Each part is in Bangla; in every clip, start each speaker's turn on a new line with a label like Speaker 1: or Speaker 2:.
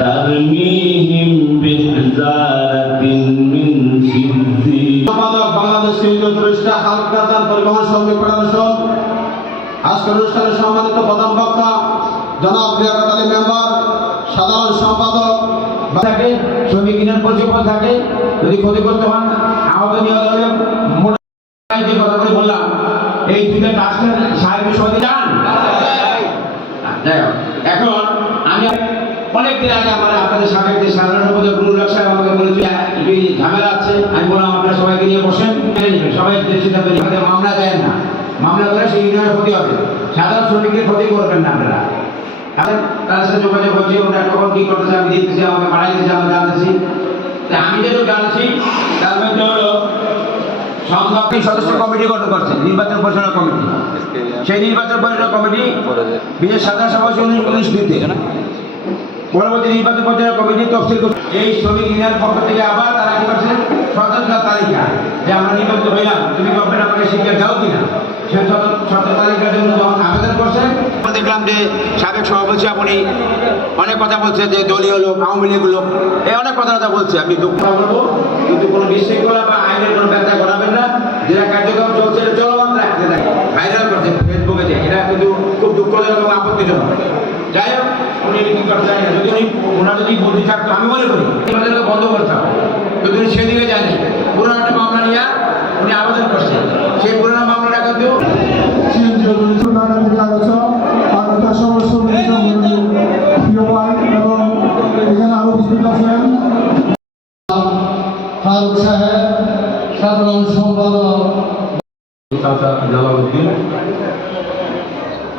Speaker 1: ترميهم بحجارة من سجيل সম্পাদক বাংলাদেশ কেন্দ্রীয় প্রতিষ্ঠা হালকা দান পরিবহন সমিতি প্রশাসন আজকের অনুষ্ঠানে সম্মানিত প্রধান বক্তা জনাব লিয়াকত মেম্বার সাধারণ সম্পাদক।
Speaker 2: থাকে শ্রমিক ইউনিয়ন পরিষদ থাকে যদি ক্ষতিগ্রস্ত হন আহত নিহত হলে যে কথাগুলি বললাম। এই দুইটা টাস্কের সাহায্য সবাই যান যাই হোক। অনেক দিন আগে আমার আপনাদের সাবেক যে সাধারণ সম্পাদক গুরু রাখছে আমাকে বলেছে একটু ঝামেলা আছে। আমি বললাম আপনারা সবাইকে নিয়ে বসেন সবাই সিদ্ধান্ত মামলা দেন না। মামলা করে সেই ইউনিয়নের ক্ষতি হবে। সাধারণ শ্রমিকের ক্ষতি করবেন না আপনারা। এখন তার সাথে যোগাযোগ হচ্ছে ওটা কখন কি করতেছে আমি দেখতেছি আমাকে বাড়াই দিয়েছে আমি জানতেছি। তা আমি যেহেতু জানছি তার মধ্যে হলো সংসদ সদস্য কমিটি গঠন করছে নির্বাচন পরিচালনা কমিটি। সেই নির্বাচন পরিচালনা কমিটি বিশেষ সাধারণ সভা অনুষ্ঠিত পরবর্তী নির্বাচন পরিচালনা কমিটি তফসিল এই শ্রমিক ইউনিয়ন পক্ষ থেকে আবার তারা কি করছে সতর্কতা তালিকা। যে আমরা নির্বাচিত হইলাম, তুমি গভর্নমেন্ট আমাকে শিক্ষা দাও কিনা? সেই সতর্ক তালিকার জন্য যখন আবেদন করছে আমরা দেখলাম যে সাবেক সভাপতি আপনি অনেক কথা বলছে যে দলীয় লোক, আওয়ামী লীগ লোক, এই অনেক কথা কথা বলছে। আমি দুঃখ বলব কিন্তু কোনো বিশৃঙ্খলা বা আইনের কোনো ব্যথা করাবেন না। যেটা কার্যক্রম চলছে চলমান রাখতে থাকে ভাইরাল করছে ফেসবুকে যে এটা কিন্তু খুব দুঃখজনক এবং আপত্তিজনক। যাই হোক উনি কি করতে যদি উনি ওনার যদি বুদ্ধি থাকতো আমি মনে করি। আমাদেরকে বন্ধ করতে হবে যদি উনি সেদিকে যায়নি পুরো একটা মামলা নিয়ে উনি আবেদন করছে। সেই পুরোনো মামলাটা কিন্তু
Speaker 3: ফারুক সাহেব সাধারণ সম্পাদক।
Speaker 1: চাচা জালালউদ্দিন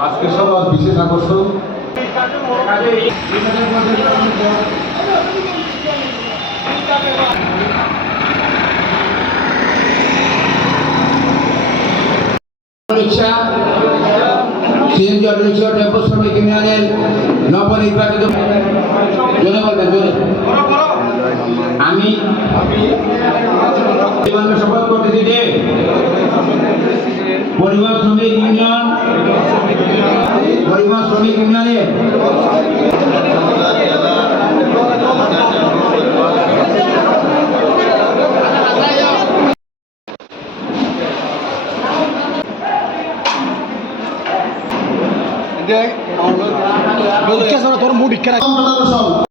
Speaker 1: আজকে সবার বিশেষ আকর্ষণ
Speaker 2: রিক্সা সিএনজি অটো রিক্সা টেম্পো শ্রমিক ইউনিয়নের নবনির্বাচিত জোরে আমি পরিবহন শপথ করতেছি যে পরিবহন শ্রমিক ইউনিয়ন। পরিবহন শ্রমিক ইউনিয়নের
Speaker 3: তোর মুড ইচ্ছা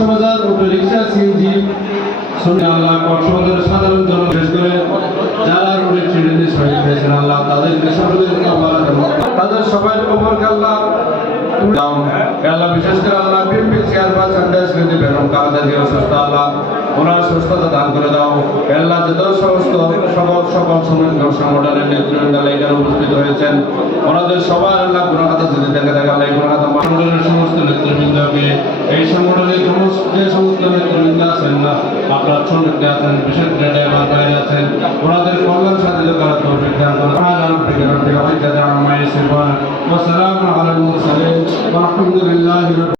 Speaker 4: কক্সবাজার অটো রিক্সা, সিএনজি শুনে আল্লাহ কক্সবাজারের সাধারণ জন বিশেষ করে যারা ট্রেনে শহীদ হয়েছেন, আল্লাহ তাদেরকে সকলের তাদের সবাই উপরকে আল্লাহ আল্লাহ ওনার দান করে দাও। সমস্ত সংগঠনের উপস্থিত হয়েছেন, ওনাদের সবার আল্লাহ গুণাগাতা যদি দেখে দেখে আল্লাহ গুণাগাতা সংগঠনের সমস্ত নেতৃবৃন্দকে এই সংগঠনের সমস্ত যে সমস্ত নেতৃবৃন্দ আছেন না আপনার শ্রমিকরা আছেন বিশেষ গ্রেডে আমার বাইরে আছেন ওনাদের কল্যাণ সাধিত করার তৌফিক দান করুন سبحان ربك رب العزة عما يصفون وسلام على المرسلين والحمد لله رب